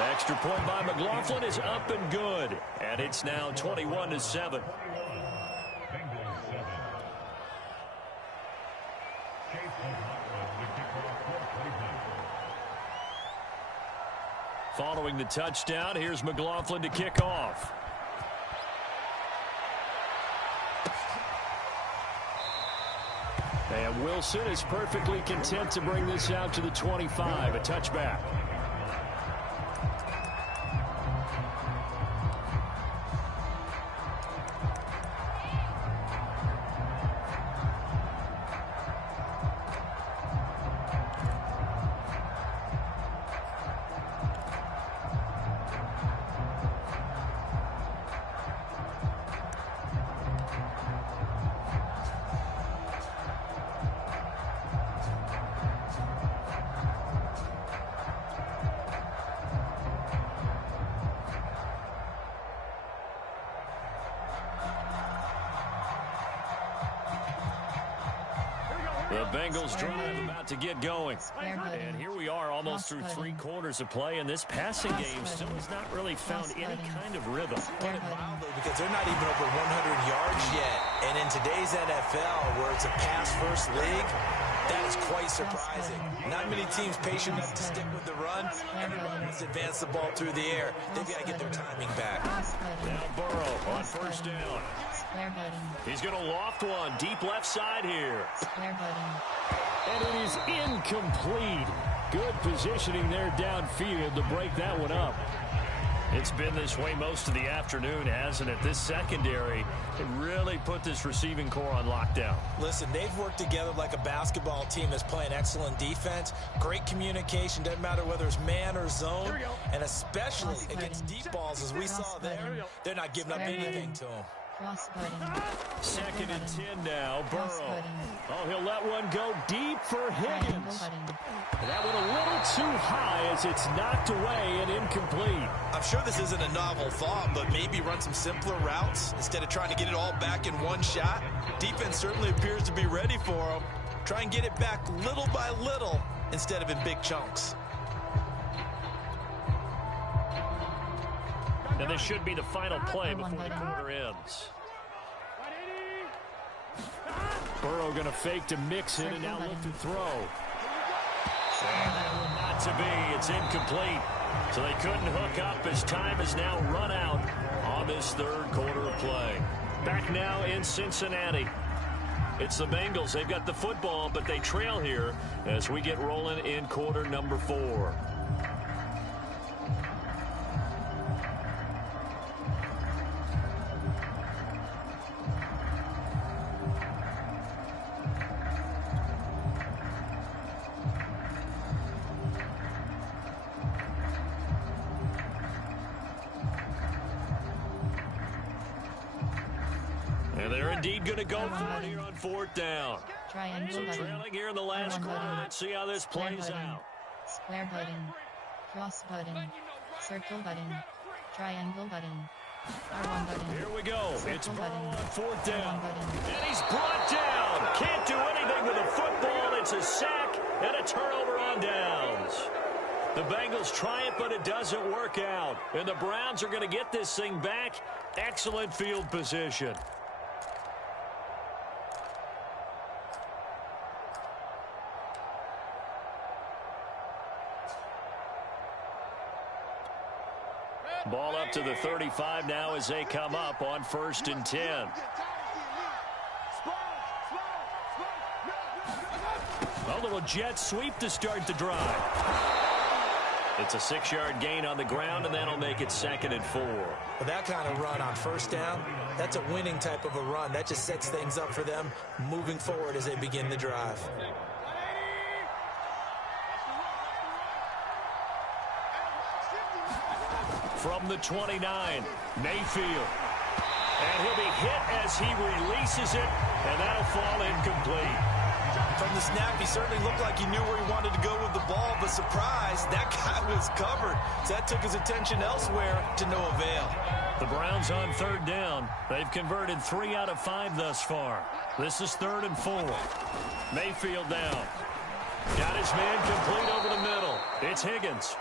Extra point by McLaughlin is up and good. And it's now 21-7. Following the touchdown, here's McLaughlin to kick off. And Wilson is perfectly content to bring this out to the 25, a touchback. The Bengals drive about to get going. And here we are almost through 3 quarters of play, and this passing game still has not really found any kind of rhythm. Because they're not even over 100 yards yet. And in today's NFL, where it's a pass-first league, that is quite surprising. Not many teams patient enough to stick with the run. Everybody wants to advance the ball through the air. They've got to get their timing back. Now Burrow on first down. He's going to loft one deep left side here. And it is incomplete. Good positioning there downfield to break that one up. It's been this way most of the afternoon, hasn't it? This secondary, it really put this receiving core on lockdown. Listen, they've worked together like a basketball team that's playing excellent defense. Great communication, doesn't matter whether it's man or zone. And especially against deep balls, as we saw there, they're not giving up anything to them. Second and 10 now, Burrow. Oh, he'll let one go deep for Higgins. That one a little too high as it's knocked away and incomplete. I'm sure this isn't a novel thought, but maybe run some simpler routes instead of trying to get it all back in one shot. Defense certainly appears to be ready for him. Try and get it back little by little instead of in big chunks. And this should be the final play before the quarter ends. Burrow going to fake to mix it and now look to throw. And that will not to be. It's incomplete. So they couldn't hook up as time has now run out on this third quarter of play. Back now in Cincinnati. It's the Bengals. They've got the football, but they trail here as we get rolling in quarter number 4. And they're indeed going to go for it here on 4th down. So trailing here in the last quarter. Let's see how this plays out. Square button, cross button, circle button, triangle button, R1 button. Here we go. It's Burrow on 4th down. And he's he's brought down. Can't do anything with the football. It's a sack and a turnover on downs. The Bengals try it, but it doesn't work out. And the Browns are going to get this thing back. Excellent field position. Ball up to the 35 now as they come up on 1st and 10. A little jet sweep to start the drive. It's a 6-yard gain on the ground, and that'll make it 2nd and 4. With that kind of run on 1st down, that's a winning type of a run. That just sets things up for them moving forward as they begin the drive. From the 29, Mayfield. And he'll be hit as he releases it, and that'll fall incomplete. From the snap, he certainly looked like he knew where he wanted to go with the ball, but surprise, that guy was covered. So that took his attention elsewhere to no avail. The Browns on 3rd down. They've converted 3 out of 5 thus far. This is 3rd and 4. Mayfield down. Got his man complete over the middle. It's Higgins.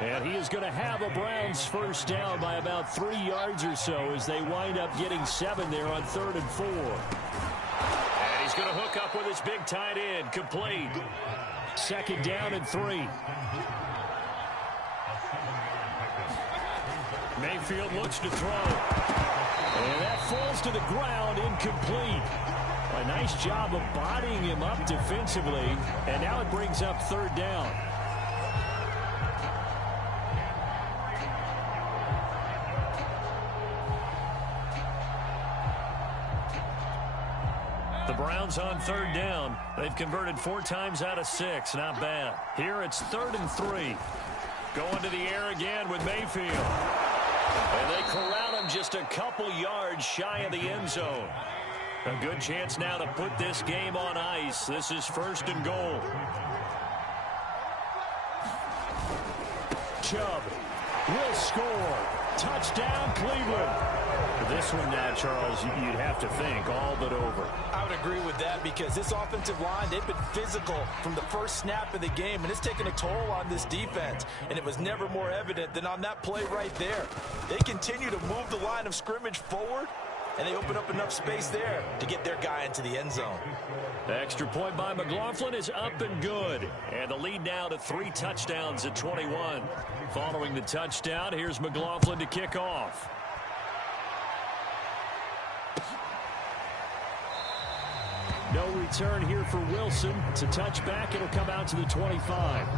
And he is going to have a Browns first down by about 3 yards or so as they wind up getting 7 there on 3rd and 4. And he's going to hook up with his big tight end. Complete. 2nd down and 3. Mayfield looks to throw. And that falls to the ground, incomplete. A nice job of bodying him up defensively. And now it brings up 3rd down. The Browns on 3rd down. They've converted 4 times out of 6. Not bad. Here it's 3rd and 3. Going to the air again with Mayfield. And they corral him just a couple yards shy of the end zone. A good chance now to put this game on ice. This is 1st and goal. Chubb will score. Touchdown, Cleveland. This one now, Charles, you'd have to think all but over. I would agree with that because this offensive line, they've been physical from the first snap of the game, and it's taken a toll on this defense. And it was never more evident than on that play right there. They continue to move the line of scrimmage forward, and they open up enough space there to get their guy into the end zone. The extra point by McLaughlin is up and good. And the lead now to 3 touchdowns at 21. Following the touchdown, here's McLaughlin to kick off. No return here for Wilson. It's a touchback. It'll come out to the 25.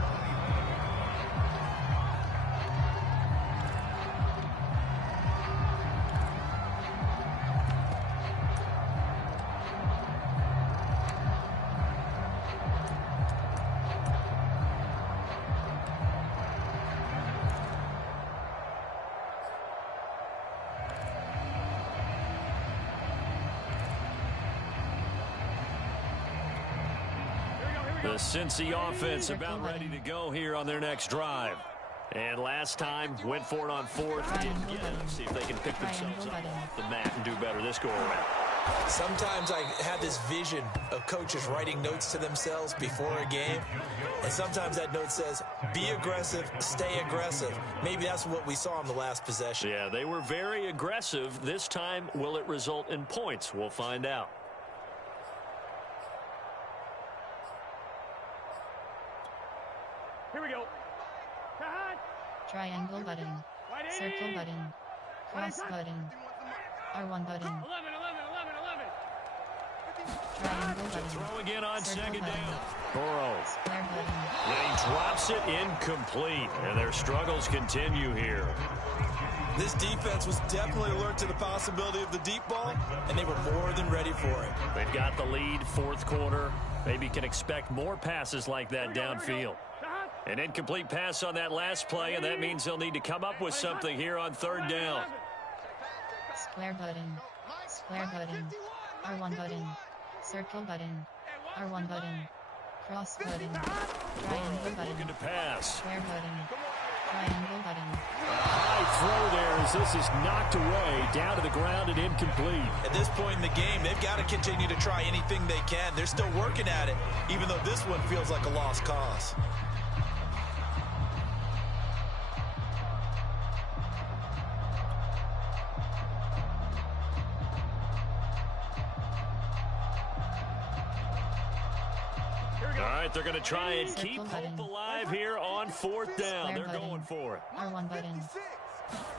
The Cincy offense about ready to go here on their next drive. And last time, went for it on 4th. Didn't get it. See if they can pick themselves up off the mat and do better this go-around. Sometimes I have this vision of coaches writing notes to themselves before a game. And sometimes that note says, be aggressive, stay aggressive. Maybe that's what we saw in the last possession. Yeah, they were very aggressive. This time, will it result in points? We'll find out. Here we go. Triangle button. Circle button. Cross button. R1 button. 11. Triangle button. Throw again on Circle 2nd button. down. Burrow. Square button. And he drops it incomplete. And their struggles continue here. This defense was definitely alert to the possibility of the deep ball, and they were more than ready for it. They've got the lead, 4th quarter. Maybe can expect more passes like that downfield. An incomplete pass on that last play, and that means they'll need to come up with something here on 3rd down. Square button. Square button. R1 button. Circle button. R1 button. Cross button. Triangle button. Looking to pass. Square button. Triangle button. High throw there as this is knocked away, down to the ground and incomplete. At this point in the game, they've got to continue to try anything they can. They're still working at it, even though this one feels like a lost cause. All right, they're going to try and keep hope alive here on 4th down. They're going for it. R1 button.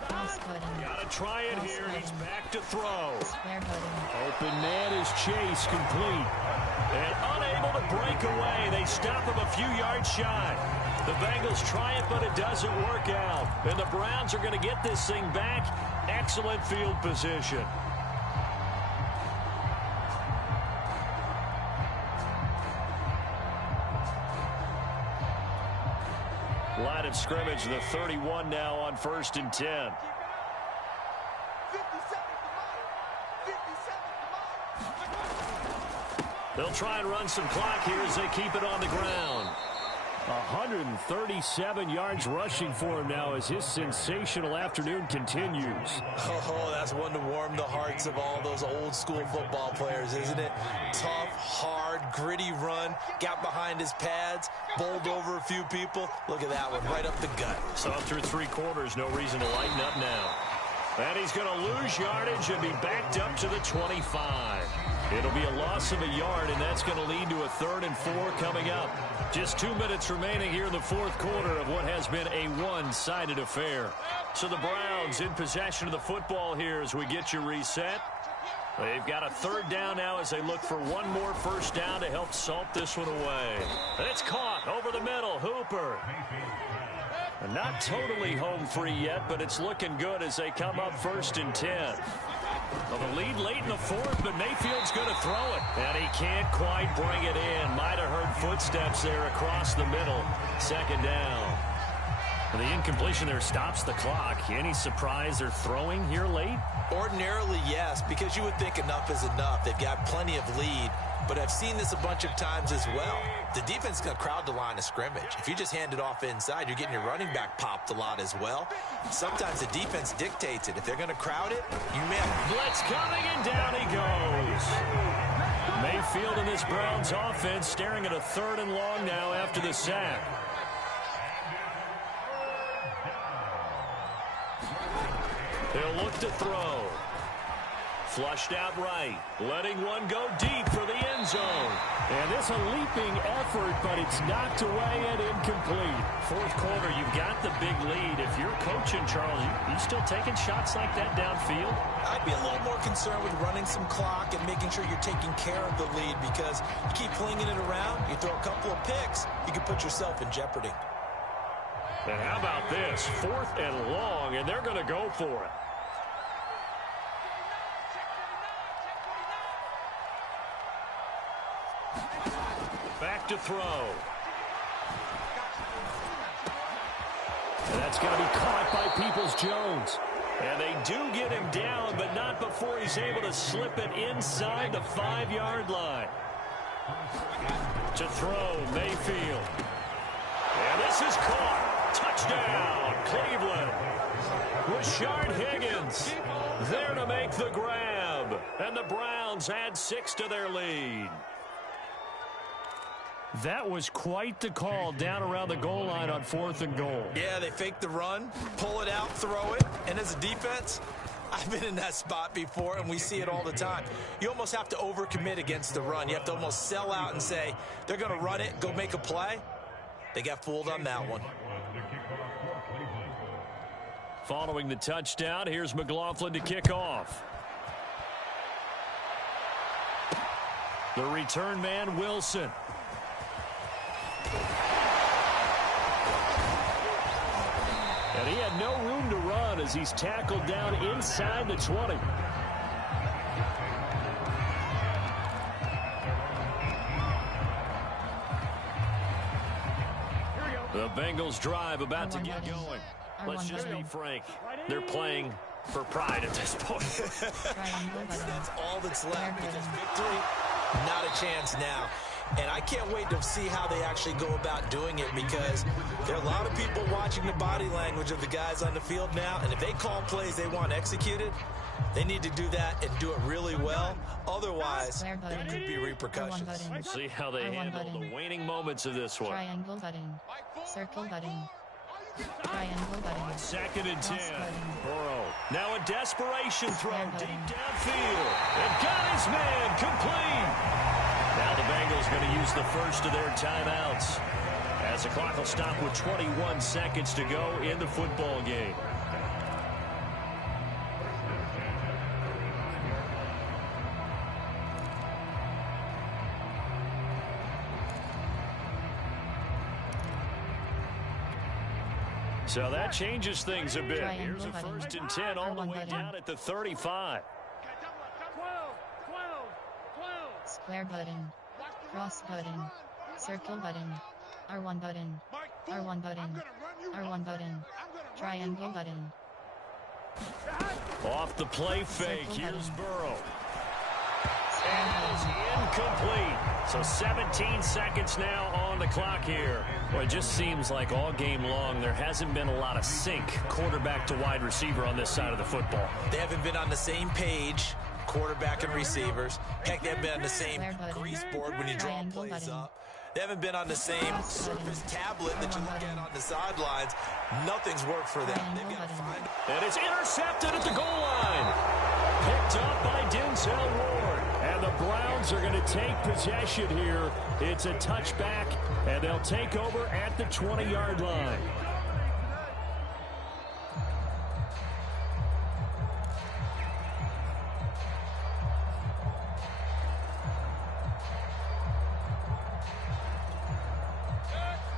Cross button. Got to try it here. He's back to throw. Square button. Open man is Chase, complete. And unable to break away. They stop him a few yards shy. The Bengals try it, but it doesn't work out. And the Browns are going to get this thing back. Excellent field position. Line of scrimmage, the 31 now on 1st and 10. They'll try and run some clock here as they keep it on the ground. 137 yards rushing for him now as his sensational afternoon continues. Oh, that's one to warm the hearts of all those old school football players, isn't it? Tough, hard, gritty run, got behind his pads, bowled over a few people. Look at that one, right up the gut. So through 3 quarters, no reason to lighten up now. And he's going to lose yardage and be backed up to the 25. It'll be a loss of a yard, and that's going to lead to a 3rd and 4 coming up. Just 2 minutes remaining here in the 4th quarter of what has been a one-sided affair. So the Browns in possession of the football here as we get you reset. They've got a 3rd down now as they look for one more 1st down to help salt this one away. It's caught over the middle. Hooper. Not totally home free yet, but it's looking good as they come up 1st and 10. Well, the lead late in the 4th, but Mayfield's going to throw it. And he can't quite bring it in. Might have heard footsteps there across the middle. 2nd down. And the incompletion there stops the clock. Any surprise they're throwing here late? Ordinarily, yes, because you would think enough is enough. They've got plenty of lead. But I've seen this a bunch of times as well. The defense is going to crowd the line of scrimmage. If you just hand it off inside, you're getting your running back popped a lot as well. Sometimes the defense dictates it. If they're going to crowd it, you may have... Blitz coming, and down he goes. Mayfield and this Browns offense staring at a 3rd and long now after the sack. They'll look to throw. Flushed out right, letting one go deep for the end zone. And this a leaping effort, but it's knocked away and incomplete. 4th quarter, you've got the big lead. If you're coaching, Charles, you still taking shots like that downfield? I'd be a little more concerned with running some clock and making sure you're taking care of the lead, because you keep flinging it around, you throw a couple of picks, you can put yourself in jeopardy. And how about this? 4th and long, and they're going to go for it. Back to throw. And that's going to be caught by Peoples-Jones. And they do get him down, but not before he's able to slip it inside the 5-yard line. To throw, Mayfield. And this is caught. Touchdown, Cleveland. Rashard Higgins there to make the grab. And the Browns add 6 to their lead. That was quite the call down around the goal line on 4th and goal. Yeah, they fake the run, pull it out, throw it, and as a defense, I've been in that spot before, and we see it all the time. You almost have to overcommit against the run. You have to almost sell out and say, they're going to run it, go make a play. They got fooled on that one. Following the touchdown, here's McLaughlin to kick off. The return man, Wilson. And he had no room to run as he's tackled down inside the 20. The Bengals drive about to get going. Let's just be frank. They're playing for pride at this point. That's all that's left, because victory, not a chance now. And I can't wait to see how they actually go about doing it, because there are a lot of people watching the body language of the guys on the field now, and if they call plays they want executed, they need to do that and do it really well. Otherwise, there could be repercussions. We'll see how they handle the waning moments of this one. Triangle button. Circle button. Triangle button. 2nd and 10. Burrow. Now a desperation throw deep downfield. And got his man complete. Now the Bengals going to use the first of their timeouts, as the clock will stop with 21 seconds to go in the football game. So that changes things a bit. Here's a 1st and 10 all the way down at the 35. Square button. Cross button. Circle button. R1 button. R1 button. R1 button. Triangle button. Off the play fake. Here's Burrow. Fair Is button. incomplete. So 17 seconds now on the clock here. Well, it just seems like all game long there hasn't been a lot of sync quarterback to wide receiver on this side of the football. They haven't been on the same page, quarterback and receivers. Heck, they haven't been on the same grease board when you draw plays up. They haven't been on the same Surface tablet that you look at on the sidelines. Nothing's worked for them. They've got to find it. And it's intercepted at the goal line. Picked up by Denzel Ward. And the Browns are going to take possession here. It's a touchback, and they'll take over at the 20-yard line.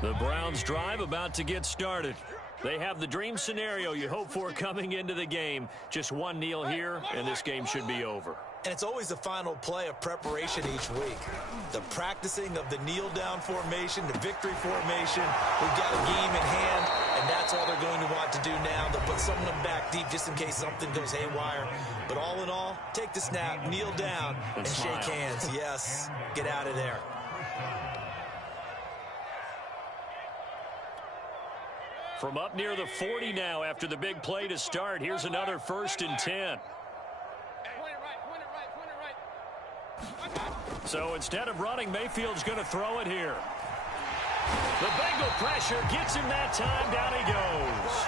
The Browns drive about to get started. They have the dream scenario you hope for coming into the game. Just one kneel here, and this game should be over. And it's always the final play of preparation each week. The practicing of the kneel-down formation, the victory formation. We've got a game in hand, and that's all they're going to want to do now. They'll put some of them back deep just in case something goes haywire. But all in all, take the snap, kneel down, and shake hands. Yes, get out of there. From up near the 40 now after the big play to start. Here's another 1st and 10. So instead of running, Mayfield's going to throw it here. The Bengal pressure gets him that time. Down he goes.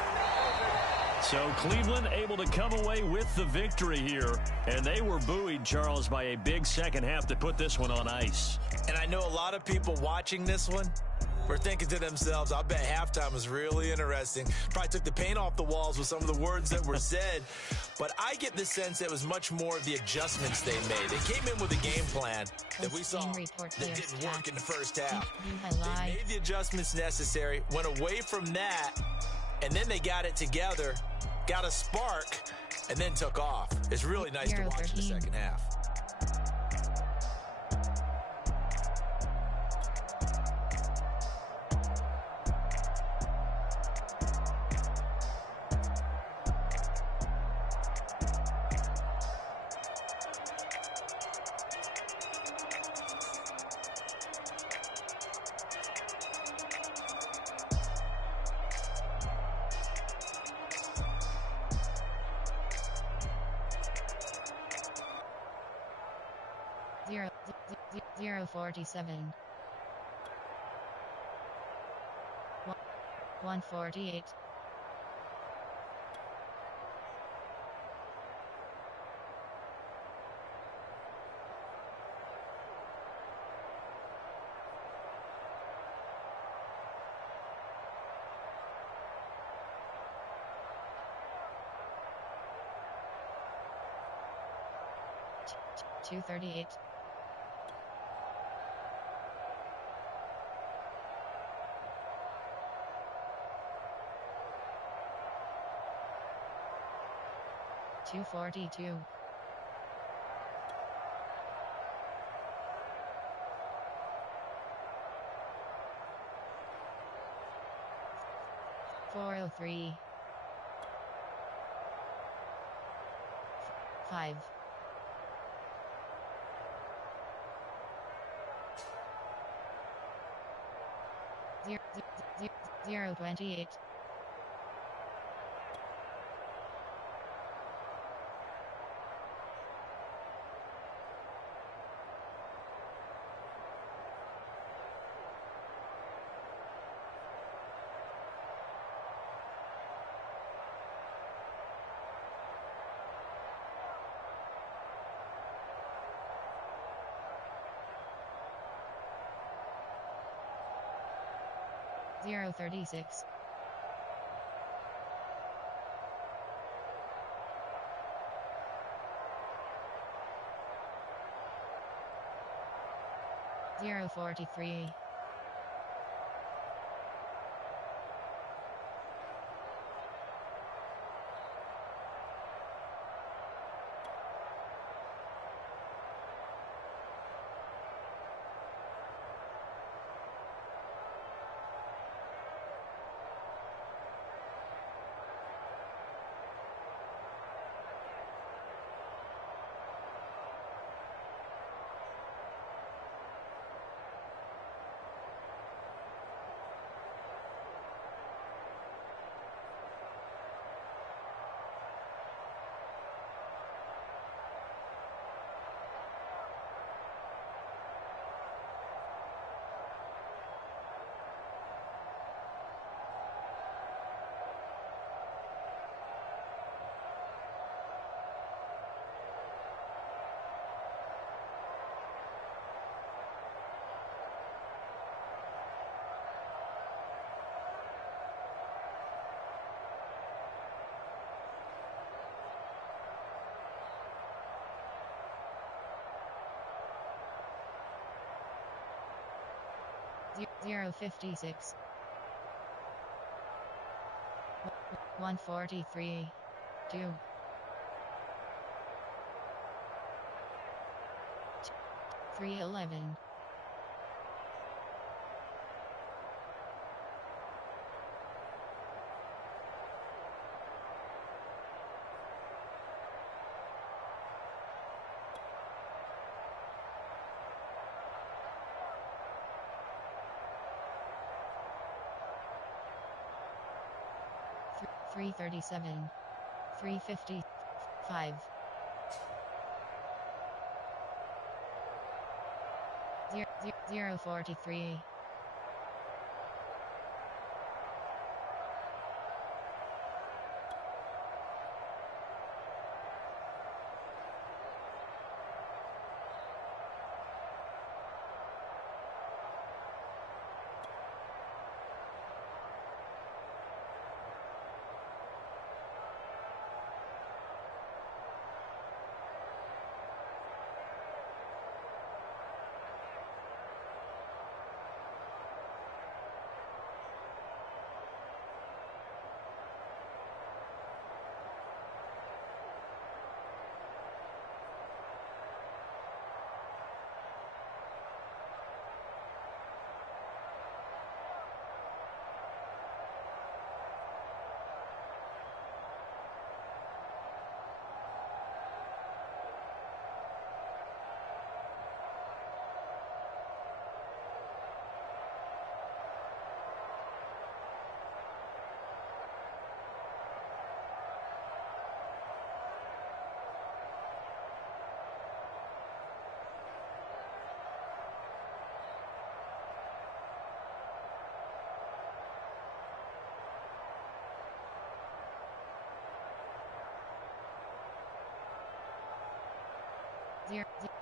So Cleveland able to come away with the victory here. And they were buoyed, Charles, by a big second half to put this one on ice. And I know a lot of people watching this one were thinking to themselves, I bet halftime was really interesting. Probably took the paint off the walls with some of the words that were said. But I get the sense that it was much more of the adjustments they made. They came in with a game plan that we saw that didn't work in the first half. They made the adjustments necessary, went away from that, and then they got it together, got a spark, and then took off. It's really nice to watch in the second half. Zero 47. 148. $238. $242. $403. 5. Zero 28. Zero 36. Zero 43. 056. 143. 2. 311. 337. 355. 043.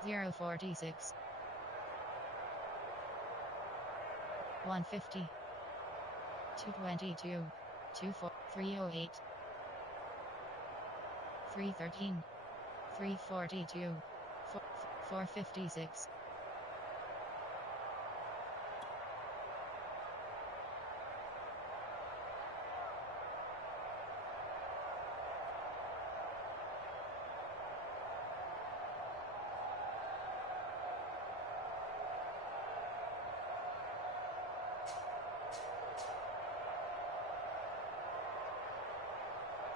046. 150. 222. 308. 313. 342. 456.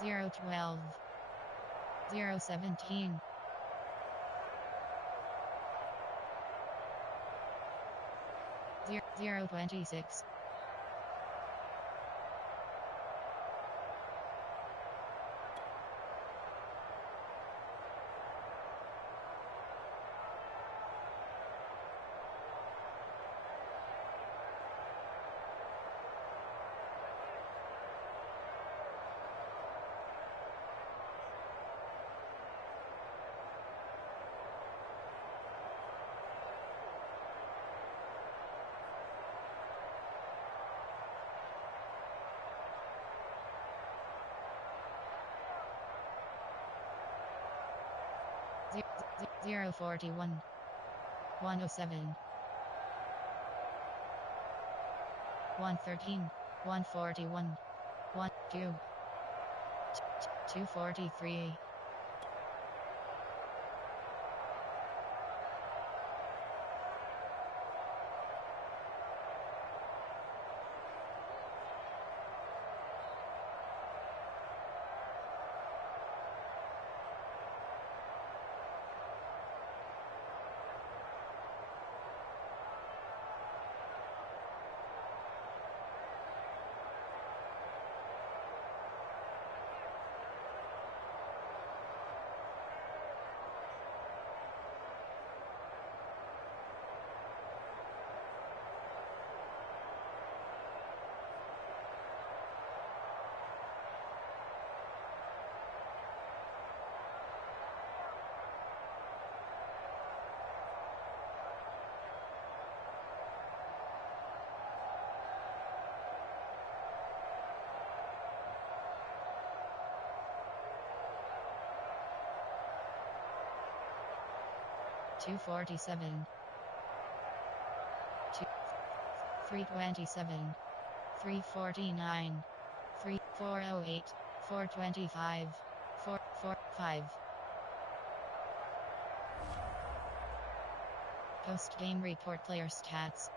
012. 017. 026. 041. 107. 113. 141. 12. 243. 247. 327, 349, 408, 425, 445. Post-game report player stats.